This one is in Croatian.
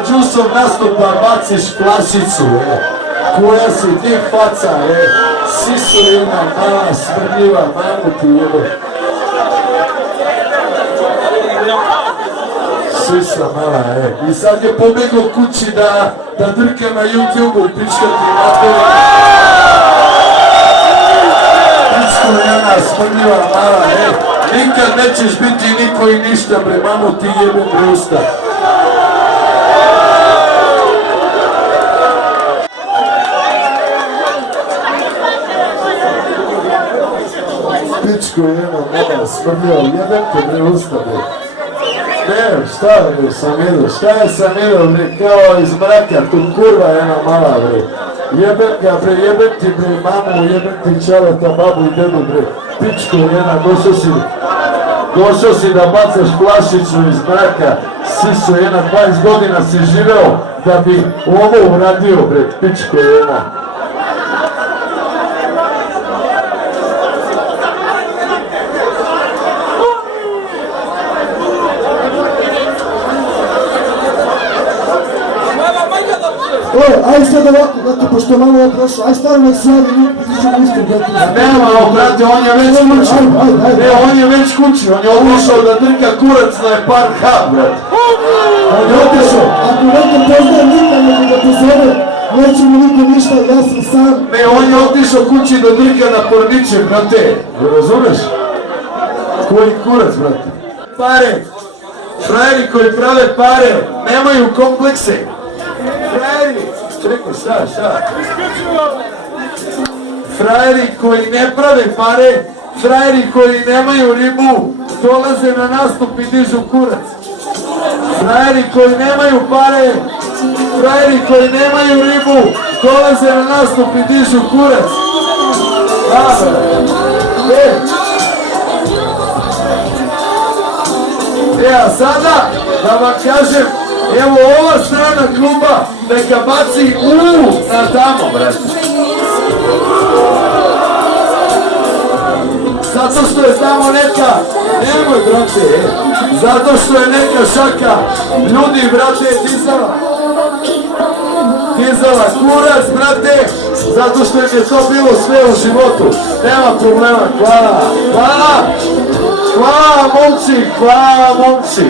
Džusov nastupa baciš flašicu, koja si ti faca, sisurina, mala, smrljiva, mamu ti jebe. Sisa mala, I sad je pobegao kući da drka na YouTube-u, pičkati napravi. Pičko jedna, smrljiva, mala, nikad nećeš biti niko i ništa, bre, mamu ti jebe, bre, usta. Pičko jedna, mala, smrljiva, jebem te, bre, usta, bre. Ne, šta je Samido, šta je Samido, bre, kao iz mraka, tu kurva jedna mala, bre. Jebem ga, bre, jebem ti, bre, mamu, jebem ti čaleta, babu i dedu, bre. Pičko jedna, došao si da bacaš flašicu iz mraka, siso jedna, 20 godina si živeo da bi ovo uradio, bre, pičko jedna. Aj sad ovako, brate, pošto malo je prošlo, aj stavimo na sjavi, ljudi isto, brate. Nema, brate, on je već kući. Ne, on je već kući, on je otišao da drka kurac na Park Hub, brate. On je otišao, ako neko poznaje nikad, nego da pozove, neće mu niko ništa, ja sam sam. Ne, on je otišao kući da drka na porniče, brate. Razumeš? Koji kurac, brate? Pare, frajeri koji prave pare, nemaju komplekse. Frajeri, čekaj, šta? Frajeri koji ne prave pare, frajeri koji nemaju ribu, dolaze na nastup i dižu kurac. Frajeri koji nemaju pare, frajeri koji nemaju ribu, dolaze na nastup i dižu kurac. A sada, da vam kažem, evo ova strana kluba neka baci na tamo, brate. Zato što je tamo neka, nemoj, brate, zato što je neka šaka ljudi, brate, dizala kurac, brate, zato što im je to bilo sve u životu. Nema problema, hvala momci.